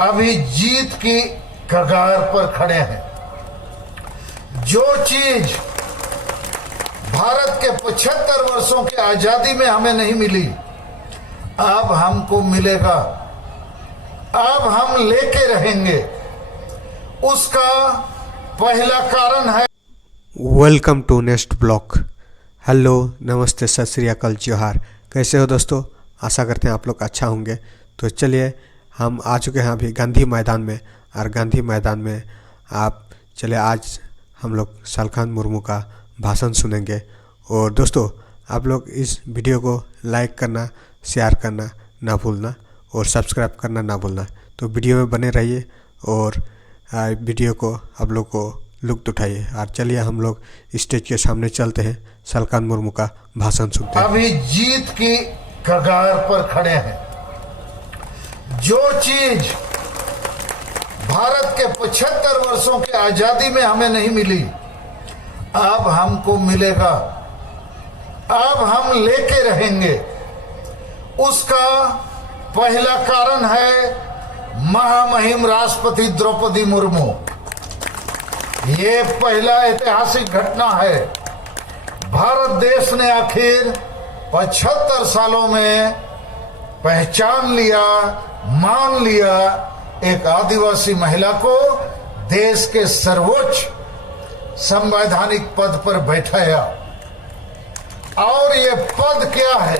अभी जीत की कगार पर खड़े हैं। जो चीज भारत के 75 वर्षों की आजादी में हमें नहीं मिली, अब हमको मिलेगा। अब हम लेके रहेंगे। उसका पहला कारण है। Welcome to next blog. Hello, नमस्ते, सत श्री अकाल, जोहार। कैसे हो दोस्तों? आशा करते हैं आप लोग अच्छा होंगे। तो चलिए, हम आ चुके हैं अभी गांधी मैदान में, और गांधी मैदान में चलिए आज हम लोग सालखान मुर्मू का भाषण सुनेंगे। और दोस्तों, आप लोग इस वीडियो को लाइक करना, शेयर करना ना भूलना और सब्सक्राइब करना ना भूलना। तो वीडियो में बने रहिए और वीडियो को आप लोग को लुत्फ उठाइए। और चलिए हम लोग स्टेज के सामने चलते हैं, सालखान मुर्मू का भाषण सुनते हैं। अभी जीत की कगार पर खड़े हैं। जो चीज भारत के 75 वर्षों की आजादी में हमें नहीं मिली, अब हमको मिलेगा। अब हम लेके रहेंगे। उसका पहला कारण है महामहिम राष्ट्रपति द्रौपदी मुर्मू। ये पहला ऐतिहासिक घटना है। भारत देश ने आखिर 75 सालों में पहचान लिया, मान लिया एक आदिवासी महिला को देश के सर्वोच्च संवैधानिक पद पर बैठाया। और ये पद क्या है?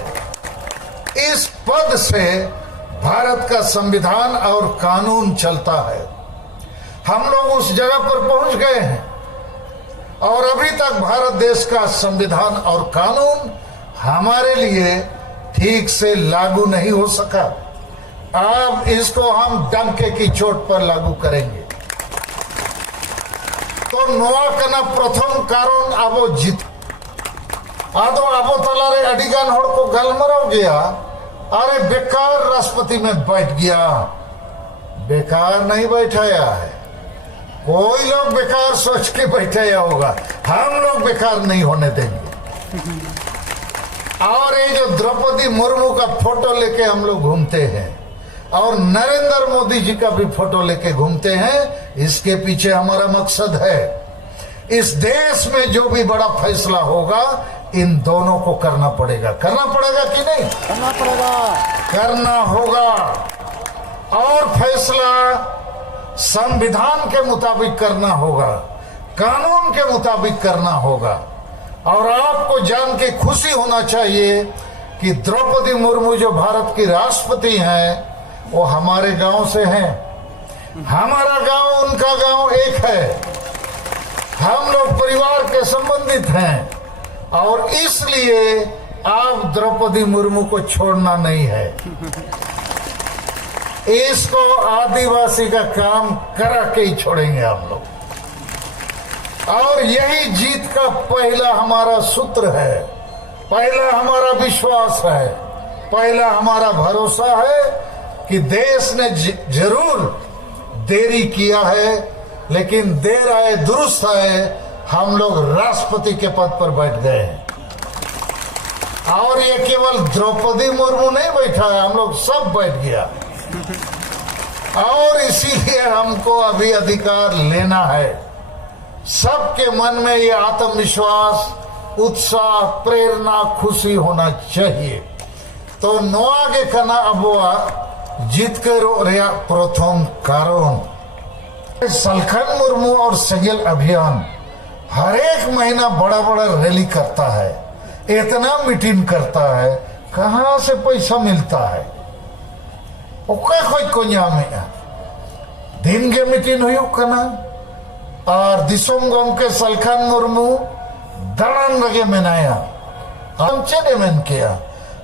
इस पद से भारत का संविधान और कानून चलता है। हम लोग उस जगह पर पहुंच गए हैं और अभी तक भारत देश का संविधान और कानून हमारे लिए ठीक से लागू नहीं हो सका। अब इसको हम डंके की चोट पर लागू करेंगे। तो नोआ कना प्रथम कारण आबो जीत आदो आबो तलारे अडिगान होड़ को गलमराव गया। अरे बेकार राष्ट्रपति में बैठ गया। बेकार नहीं बैठाया है। कोई लोग बेकार सोच के बैठाया होगा, हम लोग बेकार नहीं होने देंगे। और ये जो द्रौपदी मुर्मू का फोटो लेके हम लोग घूमते हैं और नरेंद्र मोदी जी का भी फोटो लेके घूमते हैं, इसके पीछे हमारा मकसद है। इस देश में जो भी बड़ा फैसला होगा, इन दोनों को करना पड़ेगा। करना पड़ेगा कि नहीं? करना पड़ेगा, करना होगा। और फैसला संविधान के मुताबिक करना होगा, कानून के मुताबिक करना होगा। और आपको जान के खुशी होना चाहिए कि द्रौपदी मुर्मू जो भारत की राष्ट्रपति हैं, वो हमारे गांव से हैं। हमारा गांव उनका गांव एक है। हम लोग परिवार के संबंधित हैं और इसलिए आप द्रौपदी मुर्मू को छोड़ना नहीं है। इसको आदिवासी का काम करा के ही छोड़ेंगे आप लोग। और यही जीत का पहला हमारा सूत्र है, पहला हमारा विश्वास है, पहला हमारा भरोसा है कि देश ने जरूर देरी किया है, लेकिन देर आए दुरुस्त आए, हम लोग राष्ट्रपति के पद पर बैठ गए हैं। और ये केवल द्रौपदी मुर्मू नहीं बैठा है, हम लोग सब बैठ गया। और इसीलिए हमको अभी अधिकार लेना है। सबके मन में ये आत्मविश्वास, उत्साह, प्रेरणा, खुशी होना चाहिए। तो नोआगे कना अबुआ जितकर रेया प्रथम कारण सालखान मुर्मू और सेंगेल अभियान हर एक महीना बड़ा बड़ा रैली करता है, इतना मीटिंग करता है। कहाँ से पैसा मिलता है? ओका खोज को ᱧᱟᱢᱮᱜᱼᱟ। दिन के मीटिंग हुई कना और दिसोम गोमके सालखान मुर्मू दाड़ान लगे मेनाया। हम चेने में किया,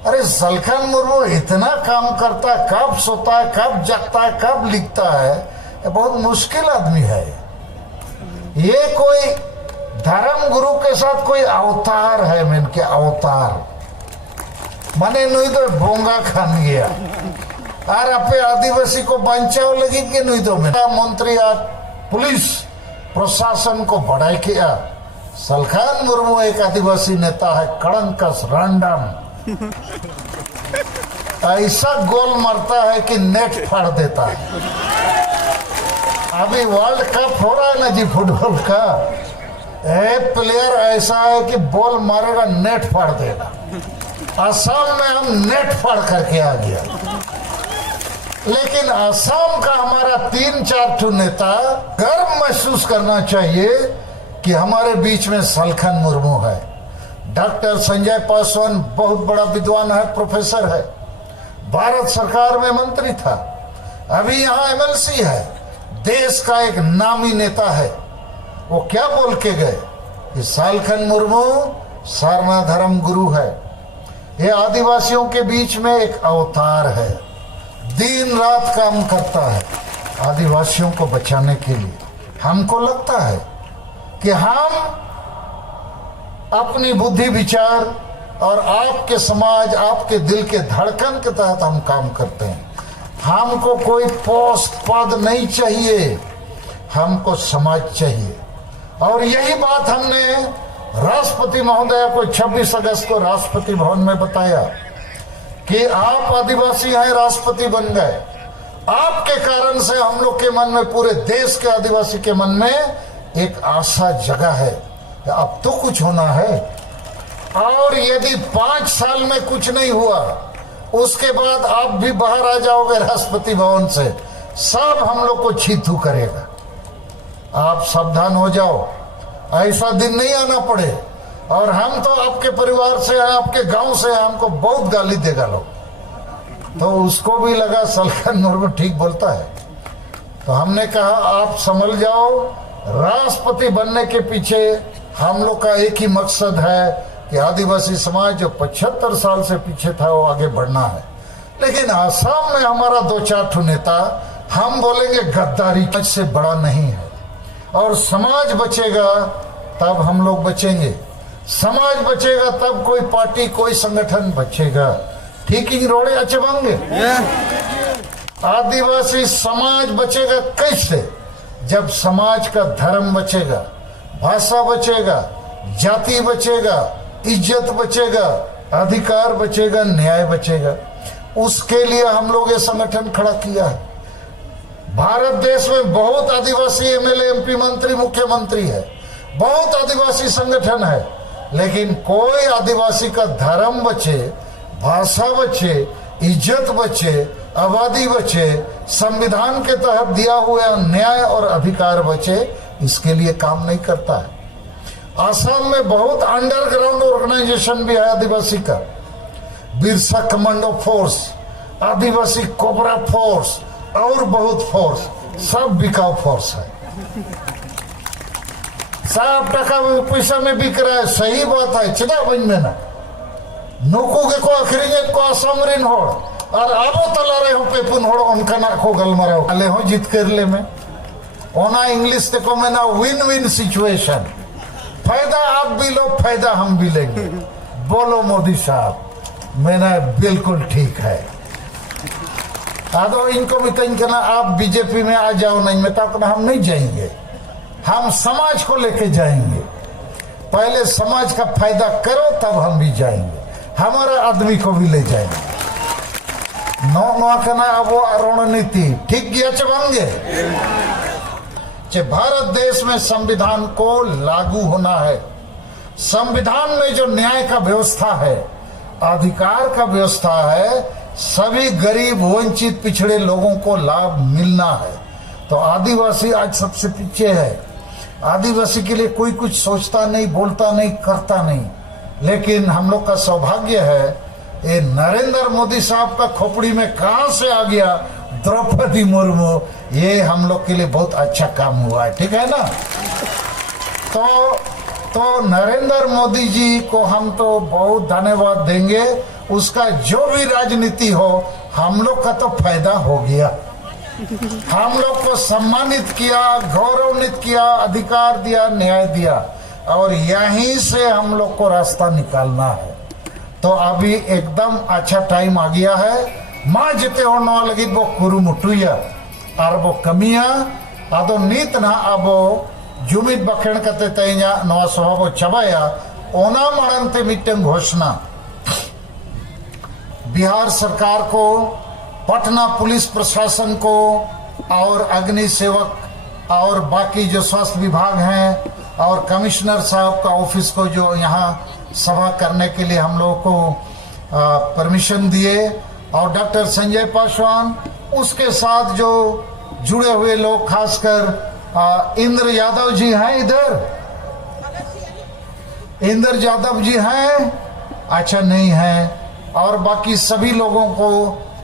अरे सालखान मुर्मू इतना काम करता है, कब सोता है, कब जगता है, कब लिखता है। ये बहुत मुश्किल आदमी है। ये कोई धर्म गुरु के साथ कोई अवतार है। मैंने के अवतार माने नुई तो बोंगा खान गया और अपने आदिवासी को बचाव लगी कि नहीं। तो मेरा मंत्री और पुलिस प्रशासन को बढ़ाई किया। सालखान मुर्मू एक आदिवासी नेता है, कड़ंकस, रैंडम। ऐसा गोल मारता है कि नेट फाड़ देता है। अभी वर्ल्ड कप हो रहा है ना जी फुटबॉल का, प्लेयर ऐसा है कि बॉल मारेगा नेट फाड़ देगा। असम में हम नेट फाड़ करके आ गया, लेकिन असम का हमारा 3-4 नेता गर्व महसूस करना चाहिए कि हमारे बीच में सलखन मुर्मू है। डॉक्टर संजय पासवान बहुत बड़ा विद्वान है, प्रोफेसर है, भारत सरकार में मंत्री था, अभी यहाँ एमएलसी है, देश का एक नामी नेता है। वो क्या बोल के गए कि सलखन मुर्मू सारना धर्म गुरु है, ये आदिवासियों के बीच में एक अवतार है, दिन रात काम करता है आदिवासियों को बचाने के लिए। हमको लगता है कि हम अपनी बुद्धि विचार और आपके समाज, आपके दिल के धड़कन के तहत हम काम करते हैं। हमको कोई पोस्ट पद नहीं चाहिए, हमको समाज चाहिए। और यही बात हमने राष्ट्रपति महोदय को 26 अगस्त को राष्ट्रपति भवन में बताया कि आप आदिवासी हैं, राष्ट्रपति बन गए, आपके कारण से हम लोग के मन में, पूरे देश के आदिवासी के मन में एक आशा जगा है कि अब तो कुछ होना है। और यदि 5 साल में कुछ नहीं हुआ, उसके बाद आप भी बाहर आ जाओगे राष्ट्रपति भवन से, सब हम लोग को छीथू करेगा। आप सावधान हो जाओ, ऐसा दिन नहीं आना पड़े। और हम तो आपके परिवार से हैं, आपके गांव से हैं, हमको बहुत गाली देगा लोग। तो उसको भी लगा सलखन मुर्मू ठीक बोलता है, तो हमने कहा आप संभल जाओ। राष्ट्रपति बनने के पीछे हम लोग का एक ही मकसद है कि आदिवासी समाज जो 75 साल से पीछे था वो आगे बढ़ना है। लेकिन आसाम में हमारा 2-4 नेता, हम बोलेंगे गद्दारी से बड़ा नहीं है, और समाज बचेगा तब हम लोग बचेंगे, समाज बचेगा तब कोई पार्टी, कोई संगठन बचेगा। ठीक ही रोड़े अच्छे बनेंगे। आदिवासी समाज बचेगा कैसे? जब समाज का धर्म बचेगा, भाषा बचेगा, जाति बचेगा, इज्जत बचेगा, अधिकार बचेगा, न्याय बचेगा। उसके लिए हम लोग ये संगठन खड़ा किया है। भारत देश में बहुत आदिवासी एमएलए, एमपी, मंत्री, मुख्यमंत्री है, बहुत आदिवासी संगठन है, लेकिन कोई आदिवासी का धर्म बचे, भाषा बचे, इज्जत बचे, आबादी बचे, संविधान के तहत दिया हुआ न्याय और अधिकार बचे, इसके लिए काम नहीं करता है। आसाम में बहुत अंडरग्राउंड ऑर्गेनाइजेशन भी है आदिवासी का, बिरसा कमांडो फोर्स, आदिवासी कोबरा फोर्स और बहुत फोर्स, सब बिकाऊ फोर्स है। 7 टका पैसा में बिक रहा है, सही बात है, चिदा बन में ना नुकू के को अखरीज को आसाम रिन होड़ और आबो तलारे हो पेपुन होड़ उनका ना को गलमराओ अले हो जीत कर ले में ओना इंग्लिश ते को में ना विन विन सिचुएशन, फायदा आप भी लो, फायदा हम भी लेंगे। बोलो मोदी साहब, मैंने बिल्कुल ठीक है। आदो इनको भी कहीं कहना आप बीजेपी में आ जाओ, नहीं मैं तो हम नहीं जाएंगे, हम समाज को लेके जाएंगे। पहले समाज का फायदा करो तब हम भी जाएंगे, हमारा आदमी को भी ले जाएंगे। नो कहना अब वो रणनीति ठीक गया चबांगे। भारत देश में संविधान को लागू होना है। संविधान में जो न्याय का व्यवस्था है, अधिकार का व्यवस्था है, सभी गरीब, वंचित, पिछड़े लोगों को लाभ मिलना है। तो आदिवासी आज सबसे पीछे है। आदिवासी के लिए कोई कुछ सोचता नहीं, बोलता नहीं, करता नहीं। लेकिन हम लोग का सौभाग्य है, ये नरेंद्र मोदी साहब का खोपड़ी में कहां से आ गया द्रौपदी मुर्मू, ये हम लोग के लिए बहुत अच्छा काम हुआ है, ठीक है ना। तो नरेंद्र मोदी जी को हम तो बहुत धन्यवाद देंगे। उसका जो भी राजनीति हो, हम लोग का तो फायदा हो गया। हम लोग को सम्मानित किया, गौरवान्वित किया, अधिकार दिया, न्याय दिया, और यहीं से हम लोग को रास्ता निकालना है। तो अभी एकदम अच्छा टाइम आ गया है। माँ जिते हो नवा लगी वो कुरुमुटुया और वो कमिया आदो नीत ना अब जुमित बखेण कते तैया नवा स्वभाव चबाया ओना मारंते मिटन घोषणा बिहार सरकार को, पटना पुलिस प्रशासन को और अग्निसेवक और बाकी जो स्वास्थ्य विभाग हैं और कमिश्नर साहब का ऑफिस को जो यहाँ सभा करने के लिए हम लोगों को परमिशन दिए, और डॉक्टर संजय पासवान, उसके साथ जो जुड़े हुए लोग, खासकर इंद्र यादव जी हैं इधर, इंद्र यादव जी हैं, अच्छा नहीं हैं, और बाकी सभी लोगों को,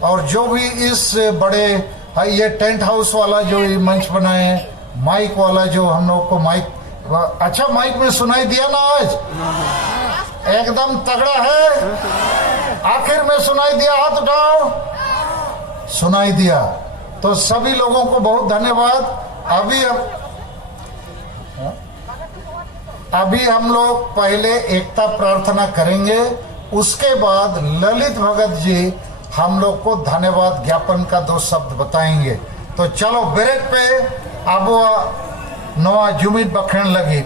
और जो भी इस बड़े ये टेंट हाउस वाला जो ये मंच बनाए, माइक वाला जो हम लोग को माइक, अच्छा माइक में सुनाई दिया ना आज, एकदम तगड़ा है, आखिर में सुनाई दिया, हाथ उठाओ, सुनाई दिया, तो सभी लोगों को बहुत धन्यवाद। अभी हम लोग पहले एकता प्रार्थना करेंगे, उसके बाद ललित भगत जी हम लोग को धन्यवाद ज्ञापन का 2 शब्द बताएंगे। तो चलो ब्रेक पे अब नवा जुमित बखण लगी।